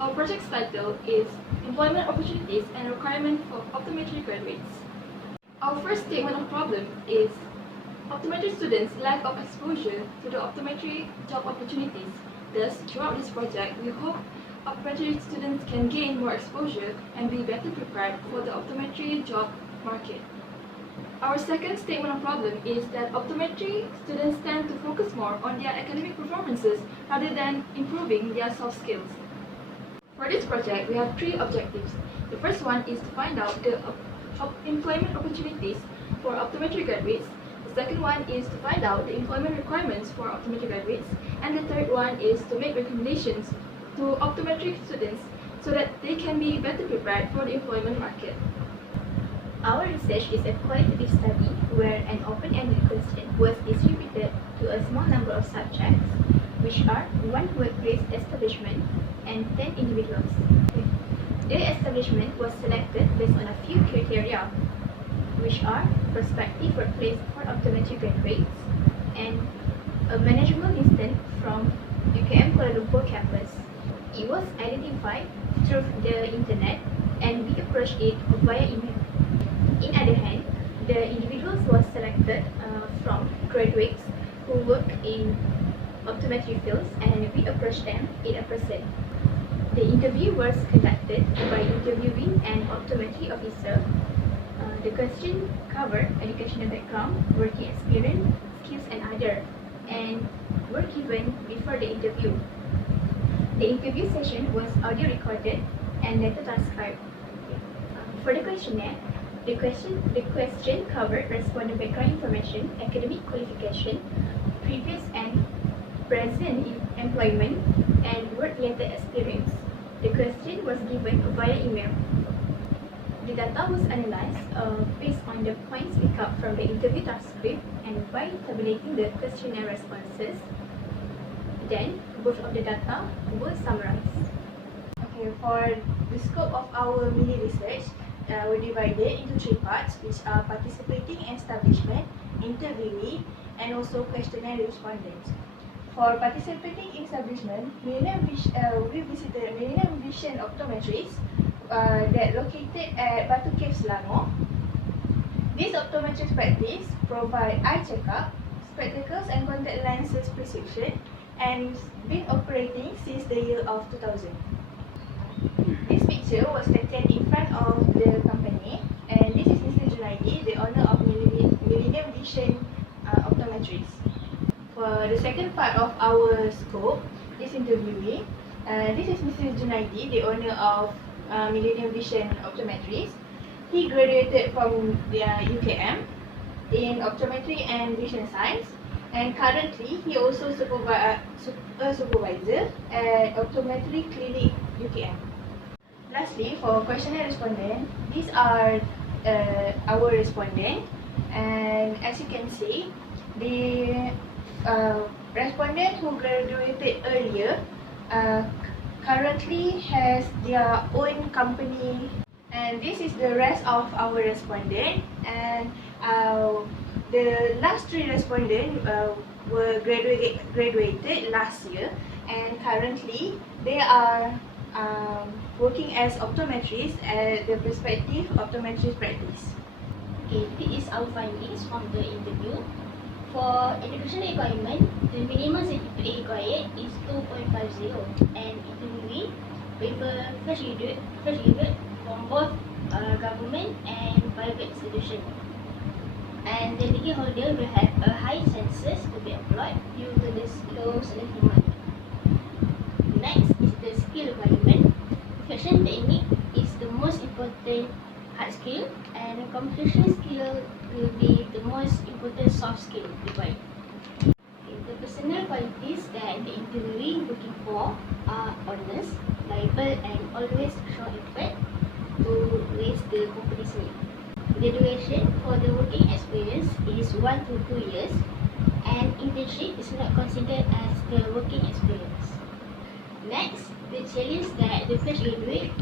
Our project's title is Employment Opportunities and Requirement for Optometry Graduates. Our first statement of problem is optometry students' lack of exposure to the optometry job opportunities. Thus, throughout this project, we hope optometry students can gain more exposure and be better prepared for the optometry job market. Our second statement of problem is that optometry students tend to focus more on their academic performances rather than improving their soft skills. For this project, we have three objectives. The first one is to find out the employment opportunities for optometry graduates. The second one is to find out the employment requirements for optometry graduates. And the third one is to make recommendations to optometry students so that they can be better prepared for the employment market. Our research is a qualitative study where an open-ended question was distributed to a small number of subjects, which are 1 workplace establishment and 10 individuals. The establishment was selected based on a few criteria, which are prospective workplace for optometry graduates and a manageable distance from UKM Kuala Lumpur campus. It was identified through the internet and we approached it via email. In other hand, the individuals were selected from graduates who work in optometry fields and we approached them in person. The interview was conducted by interviewing an optometry officer. The question covered educational background, working experience, skills and other, and were given before the interview. The interview session was audio recorded and later transcribed. For the questionnaire, the question covered respondent background information, academic qualification, previous and present employment, and work-related experience. The question was given via email. The data was analyzed based on the points picked up from the interview transcript and by tabulating the questionnaire responses. Then, both of the data were summarized. Okay, for the scope of our mini research, we divided into three parts, which are participating establishment, interviewee, and also questionnaire respondents. For participating establishment, we visited Millennium Vision Optometrists that located at Batu Cave, Selangor. This optometrist practice provide eye checkup, spectacles and contact lenses prescription, and been operating since the year of 2000. This picture was taken in front of the company, and this is Mr. Junaidi, the owner of Millennium Vision Optometrists. For the second part of our scope, this interviewee, this is Mr. Junaidi, the owner of Millennium Vision Optometrists. He graduated from the UKM in optometry and vision science, and currently he also a supervisor at optometry clinic UKM. Lastly, for questionnaire respondent, these are our respondent, and as you can see, the respondent who graduated earlier currently has their own company, and this is the rest of our respondent. And the last three respondents were graduated last year, and currently they are working as optometrists at the prospective optometrist practice. Okay, this is our findings from the interview. For education requirement, the minimum certificate required is 2.50 and interviewee with a fresh graduate from both government and private institution. And the degree holder will have a high chances to be employed due to this low salary demand. Next is the skill requirement. Fashion technique is the most important hard skill, and communication skill will be the most important soft skill required. The personal qualities that the interviewee looking for are honest, reliable, and always show effort to raise the company's need. The duration for the working experience is 1 to 2 years, and internship is not considered as the working experience. Next, the challenge that the fresh graduate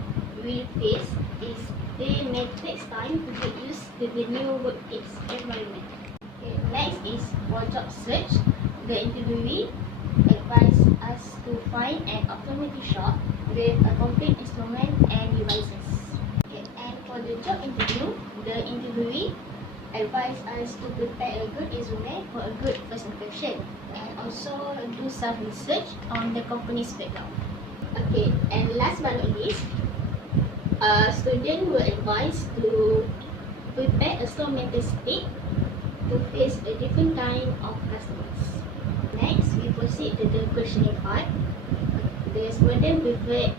will face is they may take time to get used to the new workplace environment. Okay, next is for job search. The interviewee advised us to find an optometry shop with a complete instrument and devices. Okay, and for the job interview, the interviewee advised us to prepare a good resume for a good first impression and also do some research on the company's background. Okay, and last but not least, students were advised to prepare a strong mental state to face a different kind of customers. Next, we proceed to the questioning part. The respondent preferred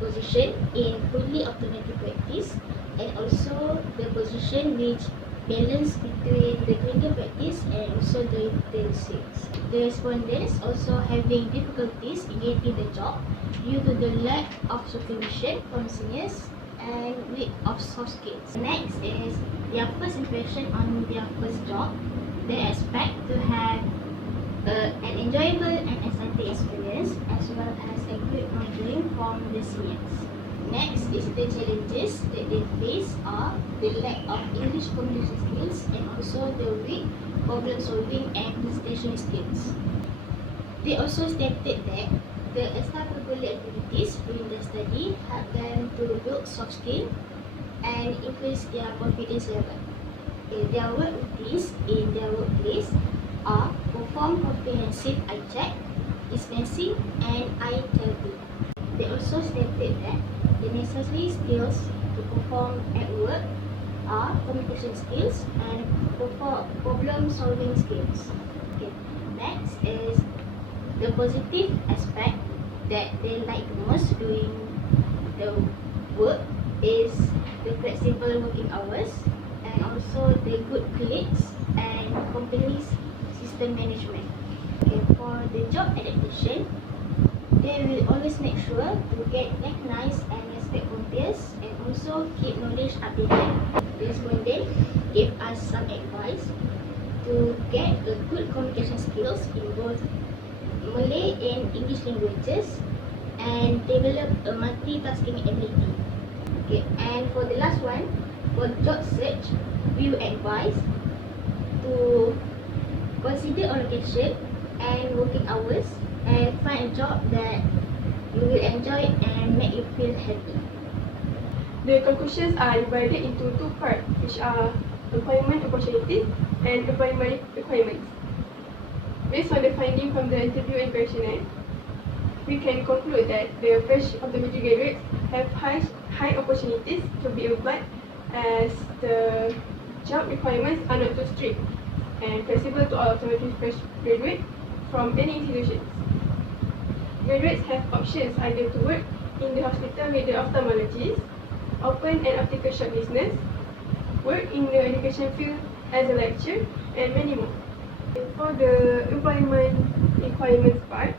position in fully automatic practice and also the position which balance between the clinical practice and also the retail sales. The respondents also having difficulties in getting the job due to the lack of supervision from seniors and lack of soft skills. Next is their first impression on their first job. They expect to have an enjoyable and exciting experience as well as a good monitoring from the seniors. Next is the challenges that they face are the lack of English communication skills and also the weak problem solving and presentation skills. They also stated that the extracurricular activities during the study help them to build soft skills and increase their confidence level. Their work routines in their workplace are perform comprehensive eye check, dispensing, and eye therapy. They also stated that the necessary skills to perform at work are communication skills and problem solving skills. Okay. Next is the positive aspect that they like the most during the work is the flexible working hours and also the good colleagues and company's system management. Okay, for the job adaptation, they will always make sure to get recognized and respect from peers and also keep knowledge updated. The respondent gave us some advice to get a good communication skills in both Malay and English languages and develop a multitasking ability. Okay, and for the last one, for job search, we will advise to consider location and working hours and find a job that you will enjoy and make you feel happy. The conclusions are divided into two parts, which are employment opportunities and employment requirements. Based on the finding from the interview and questionnaire, we can conclude that the fresh optometry graduates have high opportunities to be employed as the job requirements are not too strict and flexible to all optometry fresh graduates from any institutions. Graduates have options either to work in the hospital with the ophthalmologist, open an optical shop business, work in the education field as a lecturer, and many more. For the employment requirements part,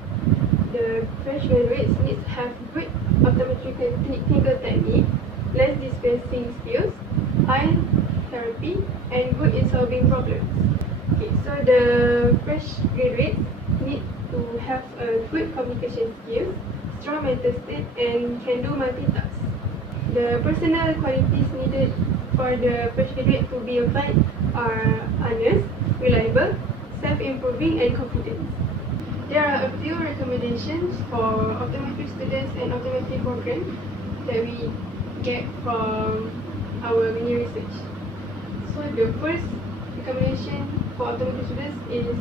the fresh graduates need to have good optometry clinical technique, less dispensing skills, eye therapy, and good in solving problems. Okay, so the fresh graduates need to have a good communication skills, strong mental state, and can do multitask. The personal qualities needed for the fresh graduate to be employed are honest, reliable, self-improving, and confident. There are a few recommendations for optometry students and optometry programs that we get from our mini research. So the first recommendation for optometry students is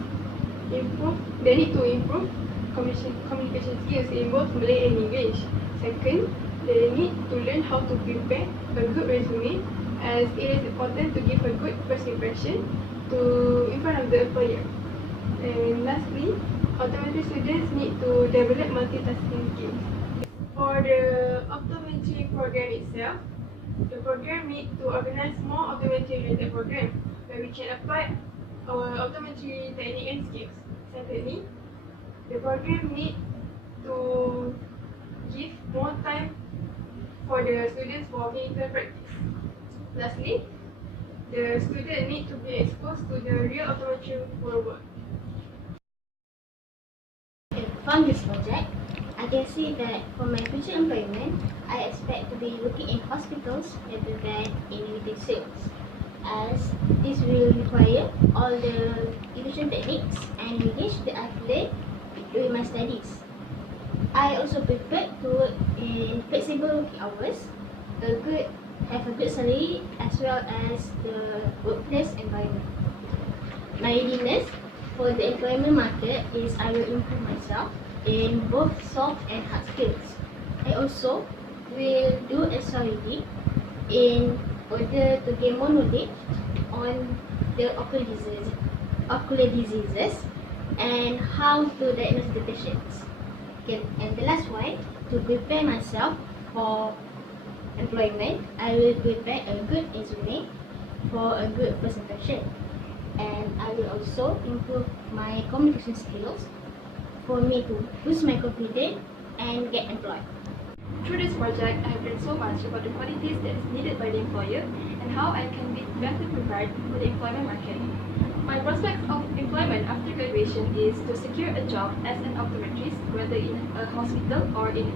they need to improve communication skills in both Malay and English. Second, they need to learn how to prepare a good resume as it is important to give a good first impression in front of the employer. And lastly, optometry students need to develop multitasking skills. For the optometry program itself, the program needs to organize more optometry related programs where we can apply our optometry technique and skills. Secondly, the program needs to give more time for the students for clinical practice. Lastly, the student need to be exposed to the real optometry world. From this project, I can see that for my future employment, I expect to be working in hospitals rather than in retail sales, as this will require all the illusion techniques and knowledge that I've learned during my studies. I also prepared to work in flexible working hours, have a good salary, as well as the workplace environment. My readiness for the employment market is I will improve myself in both soft and hard skills. I also will do extra reading in order to gain more knowledge on the ocular diseases and how to diagnose the patients. Okay, and the last one, to prepare myself for employment, I will prepare a good resume for a good presentation. And I will also improve my communication skills for me to boost my confidence and get employed. Through this project, I have learned so much about the qualities that is needed by the employer and how I can be better prepared for the employment market. My prospects of employment after graduation is to secure a job as an optometrist, whether in a hospital or in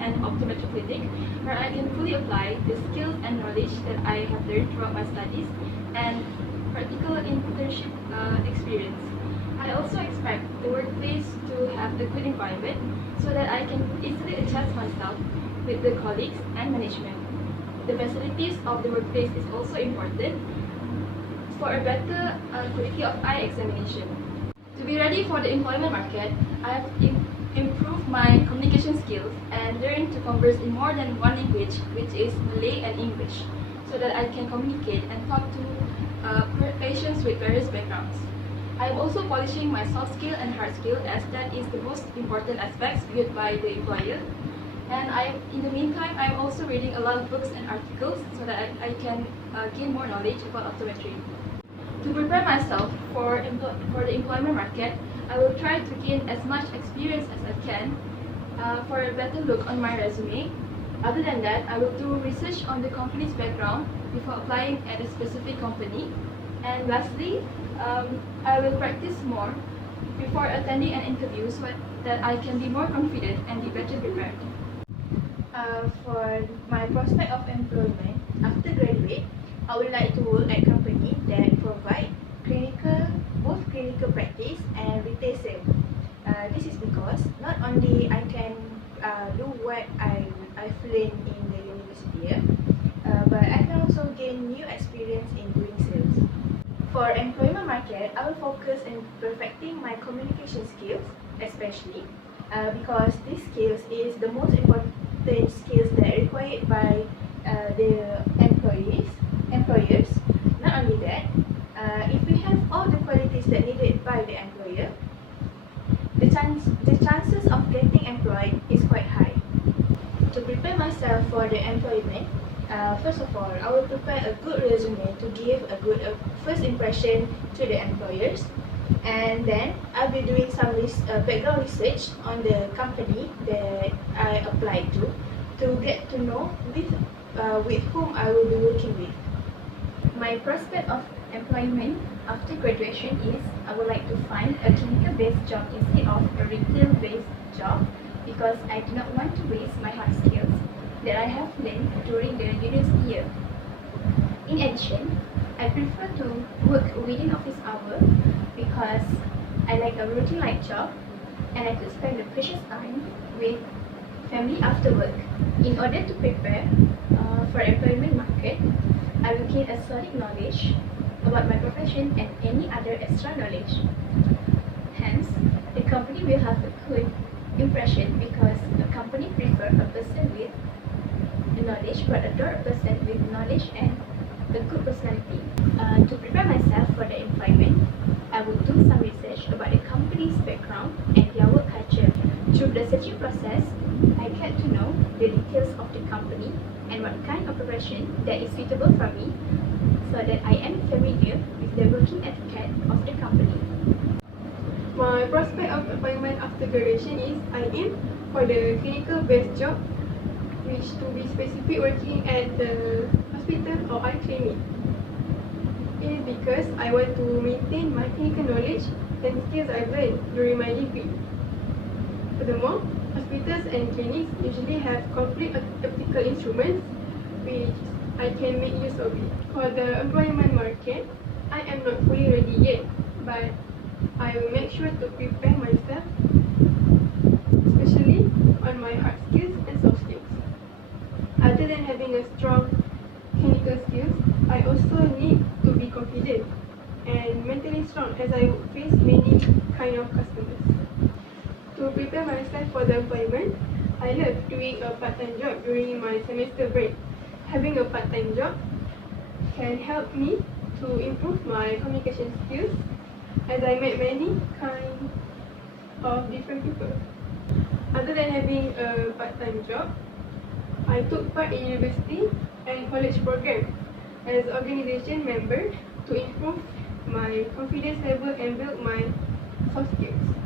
an optometric clinic, where I can fully apply the skills and knowledge that I have learned throughout my studies and practical internship experience. I also expect the workplace to have a good environment so that I can easily adjust myself with the colleagues and management. The facilities of the workplace is also important for a better quality of eye examination. To be ready for the employment market, I have improved my communication skills and learned to converse in more than one language, which is Malay and English, so that I can communicate and talk to patients with various backgrounds. I am also polishing my soft skill and hard skill, as that is the most important aspects viewed by the employer. And in the meantime, I'm also reading a lot of books and articles so that I can gain more knowledge about optometry. To prepare myself for the employment market, I will try to gain as much experience as I can for a better look on my resume. Other than that, I will do research on the company's background before applying at a specific company. And lastly, I will practice more before attending an interview so that I can be more confident and be better prepared. For my prospect of employment after graduate, I would like to work at company that provide both clinical practice and retail sales. This is because not only I can do what I've learned in the university, but I can also gain new experience in doing sales. For employment market, I will focus on perfecting my communication skills, especially because these skills is the most important skills that are required by the employers. Not only that, if we have all the qualities that needed by the employer, the chances of getting employed is quite high. To prepare myself for the employment, first of all, I will prepare a good resume to give a good first impression to the employers, and then I'll be doing some background research on the company that I applied to get to know with whom I will be working with. My prospect of employment after graduation is I would like to find a clinical-based job instead of a retail-based job, because I do not want to waste my hard skills that I have learned during the university year. In addition, I prefer to work within office hours because I like a routine-like job and I could spend the precious time with family after work. In order to prepare for employment market, I will gain a solid knowledge about my profession and any other extra knowledge. Hence, the company will have a good impression because the company prefer a person with knowledge but adore a person with knowledge and a good personality. To prepare myself for the employment, I will do some research about the company's background and their work culture. Through the searching process, I get to know the details of the company and what kind of profession that is suitable for me, so that I am familiar with the working etiquette of the company. My prospect of employment after graduation is I aim for the clinical-based job, which to be specific working at the hospital or eye clinic. It is because I want to maintain my clinical knowledge and skills I've learned during my degree. Furthermore, hospitals and clinics usually have complete optical instruments, which I can make use of it. For the employment market, I am not fully ready yet, but I will make sure to prepare myself on my hard skills and soft skills. Other than having a strong clinical skills, I also need to be confident and mentally strong as I would face many kind of customers. To prepare myself for the employment, I love doing a part-time job during my semester break. Having a part-time job can help me to improve my communication skills as I met many kind of different people. Other than having a part-time job, I took part in university and college program as organization member to improve my confidence level and build my soft skills.